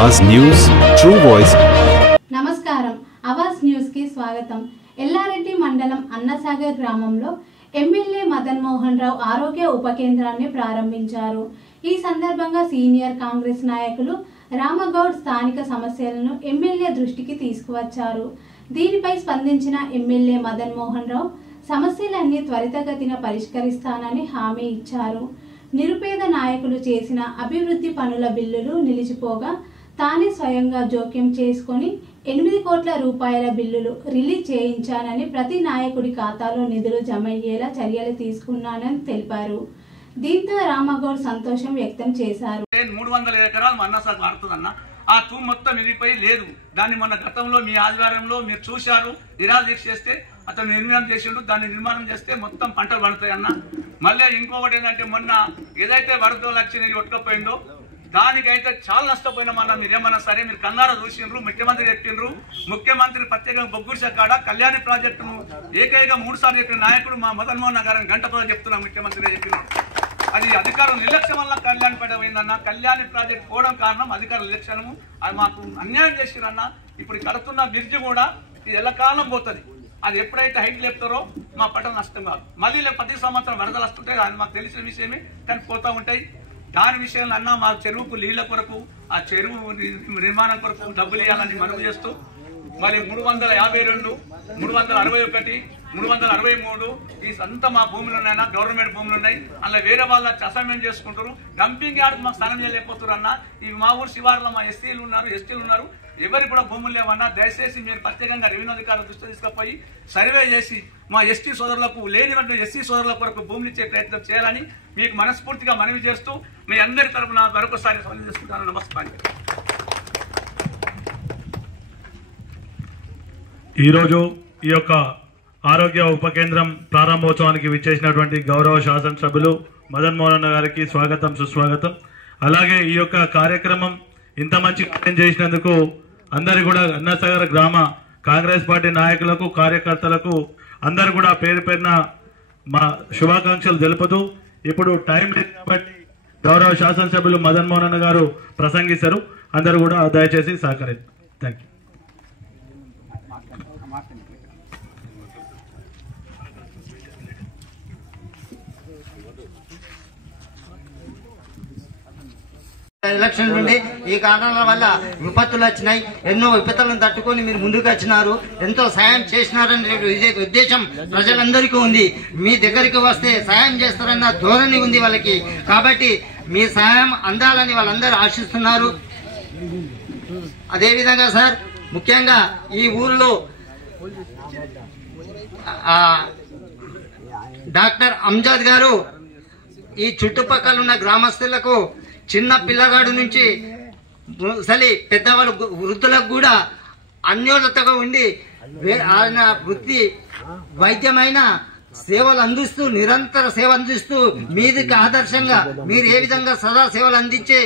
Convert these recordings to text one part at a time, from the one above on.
आवाज news true voice. నమస్కారం Awaaz news కి స్వాగతం। ఎల్లారెడ్డి మండలం అన్నసాగర్ గ్రామంలో ఎమ్మెల్యే మదన్ మోహన్ రావు ఆరోగ్య ఉప కేంద్రాన్ని ప్రారంభించారు। ఈ సందర్భంగా సీనియర్ కాంగ్రెస్ నాయకులు రామగౌడ్ స్థానిక సమస్యలను ఎమ్మెల్యే దృష్టికి తీసుకువచ్చారు। దీనిపై స్పందించిన ఎమ్మెల్యే మదన్ మోహన్ రావు సమస్యలన్నీ త్వరితగతిన పరిష్కరిస్తానని హామీ ఇచ్చారు। నిరుపేద నాయకులు చేసిన అభివృద్ధి పనుల బిల్లులు నిలిచిపోగా తానే స్వయంగా జోక్యం చేసుకొని 8 కోట్ల రూపాయల బిల్లులు రిలీజ్ చేయించానని ప్రతి నాయకుడి ఖాతాలో నిధులు జమ అయ్యేలా చర్యలు తీసుకున్నానని తెలిపారు। దీంతో రామగౌడ్ సంతోషం వ్యక్తం చేశారు। 300 ఎకరాలు అన్నసాగర్ మారుతుందన్న ఆ తూ మొత్తం మిగిలిపోయి లేదు। దాన్ని మొన్న గతంలో మీ ఆధ్వర్యంలో మీరు చూశారు, నిరాదీక్ష చేస్తే అతను నిర్మాణం చేసిండు। దాన్ని నిర్మాణం చేస్తే మొత్తం పంటలు పండుతాయి అన్న। మళ్ళీ ఇంకొకటి ఏంటంటే మొన్న ఏదైతే వరదలు వచ్చి నీరు కొట్టుకపోయిందో దానికైతే చాలా నష్టపోయినామన్నా। మీరేమన్నా సరే మీరు కన్నారా చూసిండ్రు, ముఖ్యమంత్రి చెప్పిండ్రు। ముఖ్యమంత్రి ప్రత్యేకంగా బొగ్గుడిస కాడ కళ్యాణి ప్రాజెక్టును ఏకైక 3 సార్లు చెప్పిన నాయకుడు మా మదన్ మోహన్ గారిని గంట పద చెప్తున్నా ముఖ్యమంత్రి చెప్పినాడు। అది అధికారం నిర్లక్ష్యం వల్ల కళ్యాణి పడ పోయిందన్న। కళ్యాణి ప్రాజెక్ట్ పోవడం కారణం అధికార నిర్లక్ష్యము। అది మాకు అన్యాయం చేసిరన్న। ఇప్పుడు కడుతున్న బ్రిడ్జ్ కూడా ఇది ఎల్లకాలం పోతుంది। అది ఎప్పుడైతే హైట్ లేపుతారో మా పంటలు నష్టం కాదు। మళ్ళీ ప్రతి సంవత్సరం వరదలు వస్తుంటాయి, అది మాకు తెలిసిన విషయమే, కానీ పోతూ ఉంటాయి। దాని విషయంలో అన్న మా చెరువుకు నీళ్ల కొరకు ఆ చెరువు నిర్మాణం కొరకు డబ్బులు ఇవ్వాలని మనవి చేస్తూ మరి 352, 361, 363 ఈ అంతా మా భూములు ఉన్నాయన్న, గవర్నమెంట్ భూములు ఉన్నాయి। అలా వేరే వాళ్ళ అసైన్మెంట్ చేసుకుంటారు। డంపింగ్ యార్డ్ మాకు స్థానం చేయలేకపోతారు అన్న। ఇవి మా ఊరు శివారులో మా ఎస్టీలు ఉన్నారు, ఎస్టీలు ఉన్నారు, ఎవరు కూడా భూములు లేవన్నా। దయచేసి మీరు ప్రత్యేకంగా రెవెన్యూ అధికారుల దృష్టి తీసుకుపోయి సర్వే చేసి మా ఎస్టీ సోదరులకు లేనివంటి ఎస్సీ సోదరుల కొరకు భూములు ఇచ్చే ప్రయత్నం చేయాలని మీకు మనస్ఫూర్తిగా మనవి చేస్తూ మీ అందరి తరఫున మరొకసారి స్వాగతం చేసుకుంటాను। నమస్కారం। ఈరోజు ఈ యొక్క ఆరోగ్య ఉప కేంద్రం ప్రారంభోత్సవానికి విచ్చేసినటువంటి గౌరవ శాసనసభ్యులు మదన్ మోహన్ గారికి స్వాగతం సుస్వాగతం। అలాగే ఈ యొక్క కార్యక్రమం ఇంత మంచి కార్యం చేసినందుకు అందరు కూడా అన్నసాగర్ గ్రామ కాంగ్రెస్ పార్టీ నాయకులకు కార్యకర్తలకు అందరు కూడా పేరు పేరున మా శుభాకాంక్షలు తెలుపుతూ ఇప్పుడు టైం లేదు కాబట్టి గౌరవ శాసనసభ్యులు మదన్ మోహన్ గారు ప్రసంగిస్తారు। అందరూ కూడా దయచేసి సహకరించారు। Thank you. ఎలక్షన్ నుండి ఈ కారణాల వల్ల విపత్తులు వచ్చినాయి। ఎన్నో విపత్తులను తట్టుకొని మీరు ముందుకు వచ్చినారు, ఎంతో సాయం చేసినారనే ఉద్దేశం ప్రజలందరికీ ఉంది। మీ దగ్గరికి వస్తే సాయం చేస్తారన్న ధోరణి ఉంది వాళ్ళకి, కాబట్టి మీ సాయం అందాలని వాళ్ళందరూ ఆశిస్తున్నారు। అదేవిధంగా సార్ ముఖ్యంగా ఈ ఊరిలో డాక్టర్ అంజద్ గారు ఈ చుట్టుపక్కల ఉన్న గ్రామస్తులకు చిన్న పిల్లగాడు నుంచి ముసలి పెద్దవాళ్ళు వృద్ధులకు కూడా అన్యోన్యతగా ఉండి ఆయన వృత్తి వైద్యమైన సేవలు అందిస్తూ నిరంతర సేవ అందిస్తూ మీదికి ఆదర్శంగా మీరు ఏ విధంగా సదా సేవలు అందించే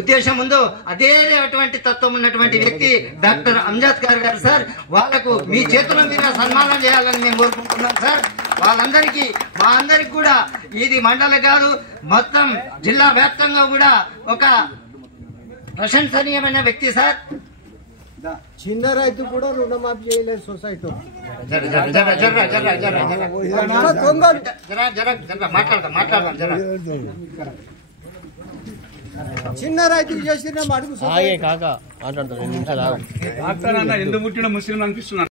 ఉద్దేశం ఉందో అదే అటువంటి తత్వం ఉన్నటువంటి వ్యక్తి డాక్టర్ అంజద్ గారు సార్। వాళ్లకు మీ చేతుల మీద సన్మానం చేయాలని మేము కోరుకుంటున్నాం సార్। వాళ్ళందరికీ మా అందరికి కూడా ఇది మండలి కాదు మొత్తం జిల్లా వ్యాప్తంగా కూడా ఒక ప్రశంసనీయమైన వ్యక్తి సార్। చిన్న రైతు కూడా రుణమాఫీ చేయలేదు సొసైటీ చిన్న రైతులు చేసిన అడుగు ఎందుకు ముట్టిన ముస్లిం అనిపిస్తున్నారు।